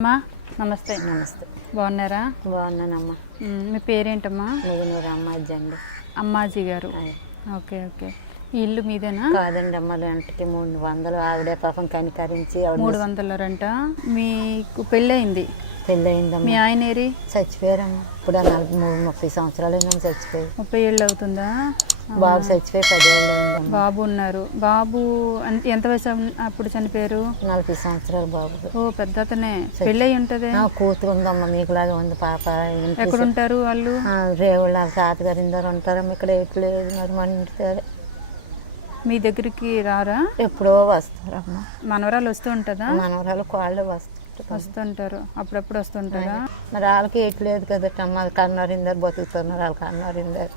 అమ్మా నమస్తే. నమస్తే. బాగున్నారా? బాగున్నానమ్మా. మ్, మీ పేరేంటమ్మా? అమ్మాయి అండి. అమ్మాజీ గారు. Okay okay. ఇల్లు మీదేనా? కాదండి అమ్మ ఇంటికి మూడు వందలు. ఆవిడే పాపం కనికరించి మూడు వందల రెంట మీకు పెళ్ళయింది? పెళ్ళయిందమ్మ. మీ ఆయన ఏరి? చచ్చిపోయారమ్మ. ఇప్పుడు నలభై మూడు ముప్పై సంవత్సరాలు అయిందమ్మ చచ్చిపోయి. ముప్పై ఏళ్ళు అవుతుందా? బాబు చచ్చిపోయి పదేళ్ళు అయిందమ్మ. బాబు ఉన్నారు. బాబు ఎంత వయసు అప్పుడు చనిపోయారు? నలభై సంవత్సరాలు బాబుకి ఓ పెద్ద అతనే పెళ్ళయి ఉంటదే? కూతురు ఉందమ్మ మీకులాగా ఉంది పాప. ఎక్కడ ఉంటారు వాళ్ళు? రేవుళ్ళ వాళ్ళ తాతగారి ఇందరు ఉంటారమ్మ ఇక్కడ ఎట్లేదు మరి మన మీ దగ్గరికి రారా? ఎప్పుడో వస్తారమ్మ. మనవరాలు వస్తూ ఉంటుందా? మనవరాలు కాళ్ళు వస్తారు వస్తుంటారు. అప్పుడప్పుడు వస్తుంటారా? మరి వాళ్ళకి ఎట్లేదు కదటమ్మ. కన్నారు ఇందరు బతుకుతున్నారు వాళ్ళు కన్నారు ఇందరు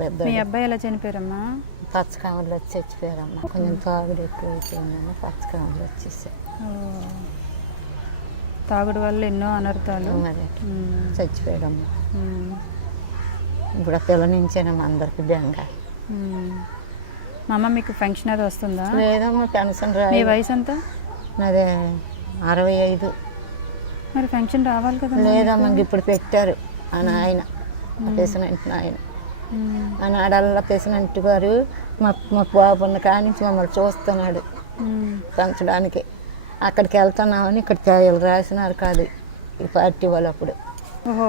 పెద్ద మీ అబ్బాయి ఎలా చనిపోయారమ్మా? పచ్చకామలు వచ్చి చచ్చిపోయారమ్మ. కొంచెం తాగుడు ఎక్కువ అయిపోయిందమ్మ పచ్చకామలు. తాగుడు వల్ల ఎన్నో అనర్థాలు. మరి చచ్చిపోయాడమ్మ. ఇప్పుడు ఆ పిల్ల నుంచేనమ్మ అందరికి బెంగ. మ్. మా అమ్మ మీకు ఫంక్షన్ అది వస్తుందా? లేదమ్మ పెన్షన్ మీ రా వయసు ఎంత? అదే అరవై ఐదు. మరి ఫంక్షన్ రావాలి కదా లేదమ్మ ఇప్పుడు పెట్టారు ఆ నాయన పెసినెంట్ నాయన. మ్, ఆ నాడల్లా పెసినెంట్ గారు మా మా బాబున్న కానించి మమ్మల్ని చూస్తున్నాడు మ్. పెంచడానికి. అక్కడికి వెళ్తున్నామని ఇక్కడ రాసినారు కాదు ఈ పార్టీ వాళ్ళు అప్పుడు. ఓహో.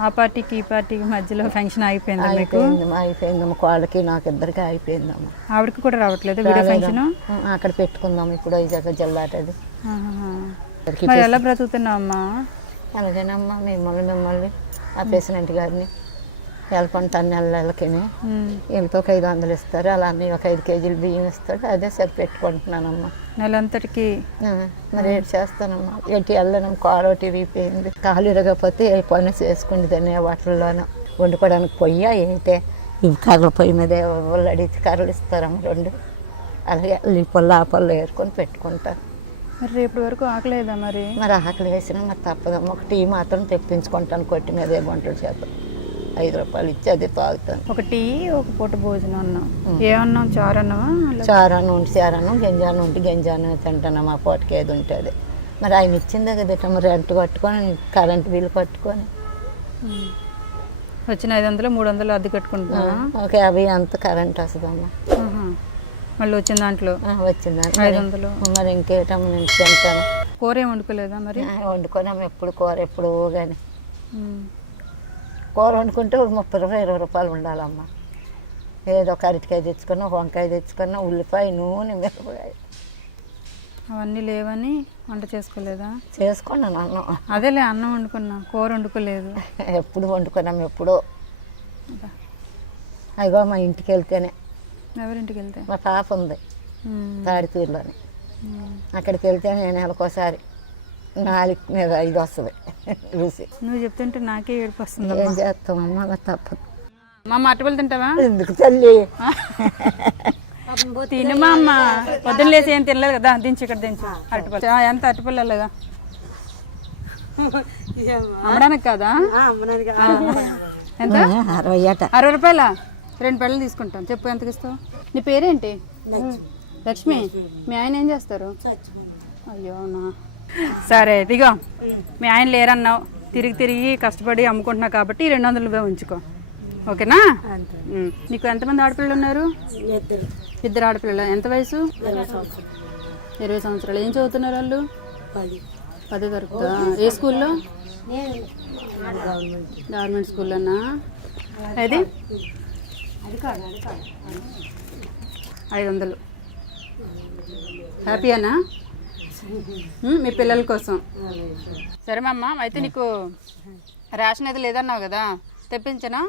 ఆ పార్టీకి ఈ పార్టీకి మధ్యలో ఫంక్షన్ అయిపోయిందా మీకు? అయిపోయిందమ్మా అయిపోయిందమ్మ కోళ్ళకి నాకు ఇద్దరికి అయిపోయిందమ్మా ఆవిడకి కూడా రావట్లేదు వీడియో ఫంక్షన్? అక్కడ పెట్టుకుందాం ఇప్పుడు వైజాగ్ జిల్లాటది మరి ఎలా బ్రతుకుతున్నావు అమ్మా? అలాగేనమ్మా మిమ్మల్ని మిమ్మల్ని ఆ పేసినెంట్ గారిని. వెళ్ళకుండా తన నెలలకి మ్, వీళ్ళకి ఒక ఐదు వందలు ఇస్తారు అలా అన్నీ ఒక ఐదు కేజీలు బియ్యం ఇస్తాడు అదే సరి పెట్టుకుంటున్నానమ్మా నెలంతటికి మరి ఏడు చేస్తానమ్మా? ఎటు వెళ్ళను కాలోటి రీపోయింది కాలు ఇరగకపోతే ఏ పని చేసుకుంది తినే వాటిల్లోనూ వండుకోవడానికి పొయ్యి అయితే ఇవి కర్రల పొయ్యి మీద వాళ్ళు అడిగితే కర్రలు ఇస్తారమ్మ రెండు. అలాగే ఈ పొల్ల ఆ పొల్ల ఏరుకొని పెట్టుకుంటారు. మరి రేపటి వరకు ఆకలేదా మరి? మరి ఆకలి వేసినా మరి తప్పదమ్మ. ఒక టీ మాత్రం తెప్పించుకుంటాను కొట్టి మీద ఏ గుంటల చేత ఐదు రూపాయలు ఇచ్చి అది తాగుతాను. ఒక టీ ఒక పూట భోజనం అన్నాం. ఏమన్నాం? చారు అన్నావా? అలా- చారాను ఉండి చారాను గంజాను ఉండి గంజాను తింటాను మా పూటకి ఏది ఉంటుంది. మరి ఆయన ఇచ్చిందే కదా మరి రెంట్ కట్టుకొని కరెంట్ బిల్లు కట్టుకొని. వచ్చిన ఐదు వందలు మూడు వందలు అద్దె కట్టుకుంటున్నా ఒక యాభై అంత కరెంట్ వస్తుందమ్మా. మళ్ళీ వచ్చిన దాంట్లో? ఆ, వచ్చిందని ఐదు వందలు. మరి ఇంకేటమ్మ నేను తింటాను. కూర ఏం వండుకోలేదా మరి? ఆ, వండుకోనమ్మ ఎప్పుడు కూర ఎప్పుడు కానీ. కూర వండుకుంటే ఒక ముప్పై రూపాయలు ఇరవై రూపాయలు ఉండాలమ్మా. ఏదో ఒక అరటికాయ తెచ్చుకున్నా ఒక వంకాయ తెచ్చుకున్నా ఉల్లిపాయ నూనె మిరపకాయ. అవన్నీ లేవని వంట చేసుకోలేదా? చేసుకున్నాను అన్నం అదేలే అన్నం వండుకున్నా కూర వండుకోలేదు. ఎప్పుడు వండుకున్నాం ఎప్పుడో. అయ్యో మా ఇంటికి వెళ్తేనే. ఎవరింటికి వెళ్తే? మా పాప ఉంది మ్. అక్కడికి వెళ్తే నేను నెలకోసారి. నాలుగు మీద ఐదు వస్తుంది. రుచి. నువ్వు చెప్తుంటే నాకే ఏడుపు వస్తుంది ఏం చేస్తామమ్మా తప్పదు. మా అట్టుపళ్ళు తింటావా? ఎందుకు తల్లి? తినమా అమ్మ. పొద్దున్న లేసి ఏం తినలేదు కదా దించి ఇక్కడ దించు. ఆ, ఎంత అరటిపళ్ళు అలాగా అమ్మడానికి కాదా? ఆ. ఎంత? అరవై ఏట అరవై రూపాయల? రెండు పళ్ళు తీసుకుంటాం. చెప్పు ఎంతకి ఇస్తావు? నీ పేరేంటి? లక్ష్మి. మీ ఆయన ఏం చేస్తారు? అయ్యో నా సరే ఇదిగో. మీ ఆయన లేరన్నావు. తిరిగి తిరిగి కష్టపడి అమ్ముకుంటున్నావు కాబట్టి రెండు వందలు నువ్వే ఉంచుకో. ఓకేనా. నీకు ఎంతమంది ఆడపిల్లలు ఉన్నారు? ఇద్దరు. ఆడపిల్లలు? ఎంత వయసు? ఇరవై సంవత్సరాలు. ఏం చదువుతున్నారు వాళ్ళు? పది. తరగతి ఏ స్కూల్లో? గవర్నమెంట్ స్కూల్లోనా? అది ఐదు వందలు. హ్యాపీయేనా? మీ పిల్లల కోసం. సరే. మా అమ్మ అయితే నీకు రేషన్ అయితే లేదన్నావు కదా తెప్పించనా?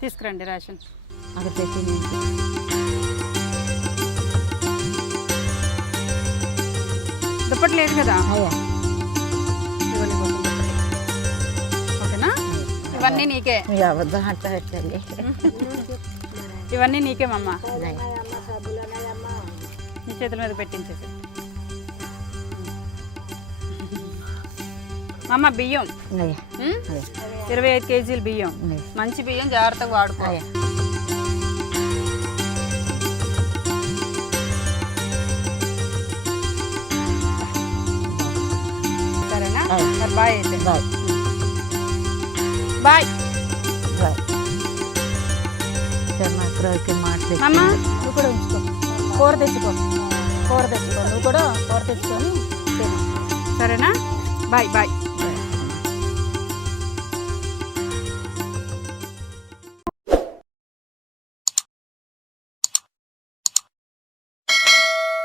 తీసుకురండి రేషన్. అక్కడ దుప్పటి లేదు కదా. ఓకేనా? ఇవన్నీ నీకే. ఇవన్నీ నీకే మమ్మ అయ్యా. నీ చేతుల మీద పెట్టించేసి మమ్మ బియ్యం. ఇరవై ఐదు కేజీలు బియ్యం. మంచి బియ్యం జాగ్రత్తగా వాడుకో. అయ్యా. మరి బాయ్ అయితే. బాయ్. బాయ్. అమ్మ. కూడా ఉంచుకో. కూర తెచ్చుకో. కూర తెచ్చుకో. నువ్వు కూడా కూర తెచ్చుకొని సరేనా? Bye bye.